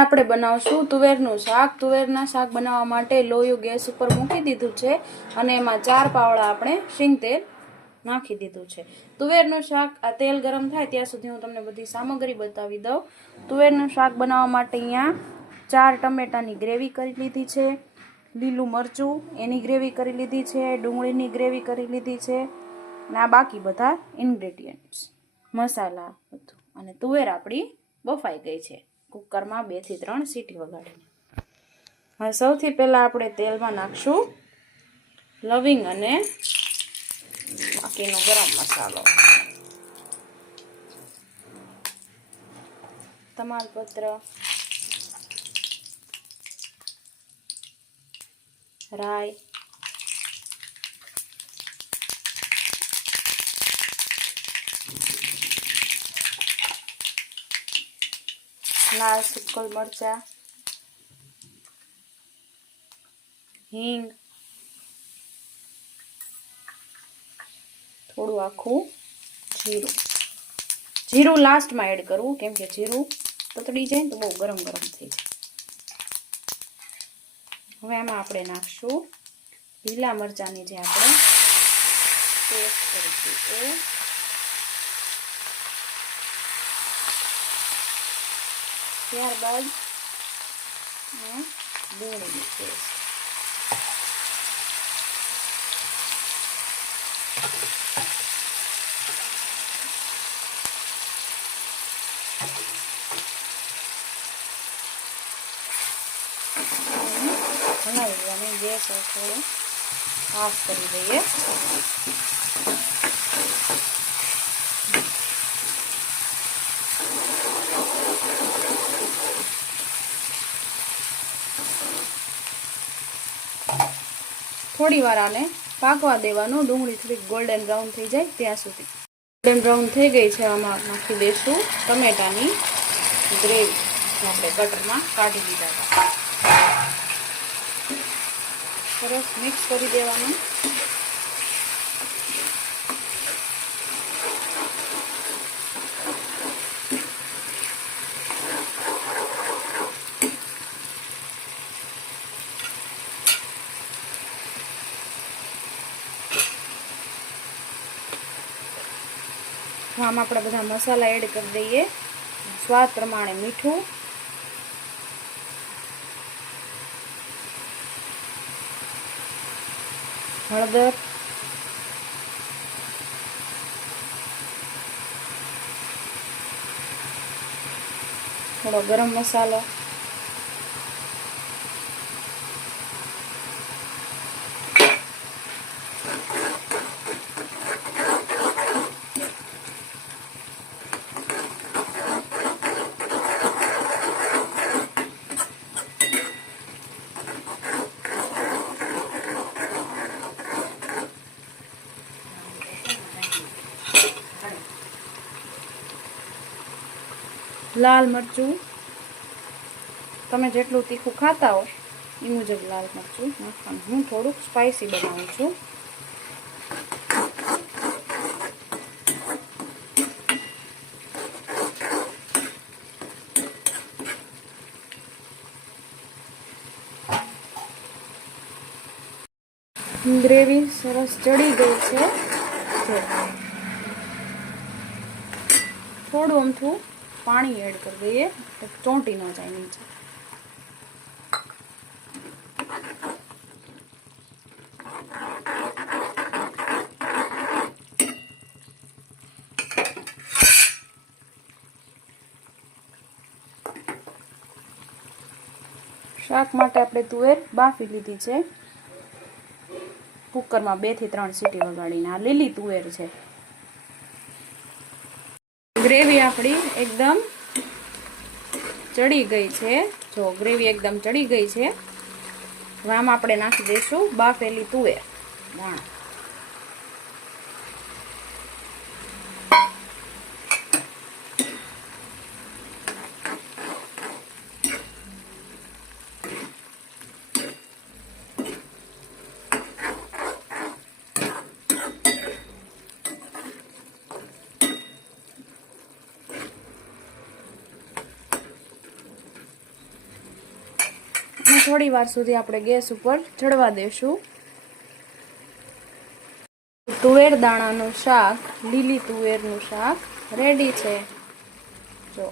આપણે બનાવશું તુવેરનું શાક। તુવેરના શાક બનાવવા માટે લોયું ગેસ ઉપર મૂકી દીધું છે અને એમાં 4 પાવડા આપણે શીંગ તેલ નાખી દીધું છે। તુવેરનું શાક આ તેલ ગરમ થાય ત્યાં સુધી હું તમને બધી સામગ્રી બતાવી દઉં। તુવેરનું શાક બનાવવા માટે અહીંયા 4 ટમેટાની ગ્રેવી કરી લીધી છે, લીલું મરચું એની ગ્રેવી કરી લીધી છે, ડુંગળીની ગ્રેવી કરી લીધી છે અને આ બાકી બધા ઇન્ગ્રેડિયન્ટ્સ મસાલા બધું। અને તુવેર આપણી બફાઈ ગઈ છે। કુકરમાં 2 થી 3 સીટી વગાડીને હવે સૌથી પહેલા આપણે તેલમાં નાખશું લવિંગ અને બાકીનો ગરમ મસાલો, તમાલપત્ર, રાઈ, લાલ સુકલ મરચા, હિંગ, થોડું આખું જીરું। જીરું લાસ્ટમાં એડ કરવું કેમ કે જીરું તતડી જાય ને તો બહુ ગરમ ગરમ થઈ જાય। હવે એમાં આપણે નાખશું લીલા મરચાની જે આપણે પેસ્ટ કરીશું એ, ત્યારબાદ ડુંગળીની પેસ્ટ, હલાવી અને ગેસ થોડો ઓફ કરી દઈએ। થોડી વાર આને પાકવા દેવાનું, ડુંગળી થોડી ગોલ્ડન બ્રાઉન થઈ જાય ત્યાં સુધી। ગોલ્ડન બ્રાઉન થઈ ગઈ છે, આમાં નાખી દઈશું ટમેટાની ગ્રેવી આપણે કટરમાં કાઢી દીધા હતા। સરસ મિક્સ કરી દેવાનું। આમાં આપણે બધા મસાલા એડ કરી દઈએ, સ્વાદ પ્રમાણે મીઠું, હળદર, થોડો ગરમ મસાલો, લાલ મરચું, તમે જેટલું તીખું ખાતા હો એ મુજબ લાલ મરચું નાખવાનું। હું થોડુંક સ્પાઇસી બનાવું છું। ગ્રેવી સરસ ચડી ગઈ છે, થોડું અમથું પાણી એડ કરી દઈએ તો ચોંટી ન જાય નીચે। શાક માટે આપણે તુવેર બાફી લીધી છે કુકરમાં 2 થી 3 સીટી વગાડીને। આ લીલી તુવેર છે। ગ્રેવી આપણી એકદમ ચડી ગઈ છે, જો ગ્રેવી એકદમ ચડી ગઈ છે। હવે આમાં આપણે નાખી દઈશું બાફેલી તુવેર દાણા। થોડી વાર સુધી આપણે ગેસ ઉપર ચડવા દેશું. તુવેર દાણાનું શાક, લીલી તુવેરનું શાક રેડી છે. જો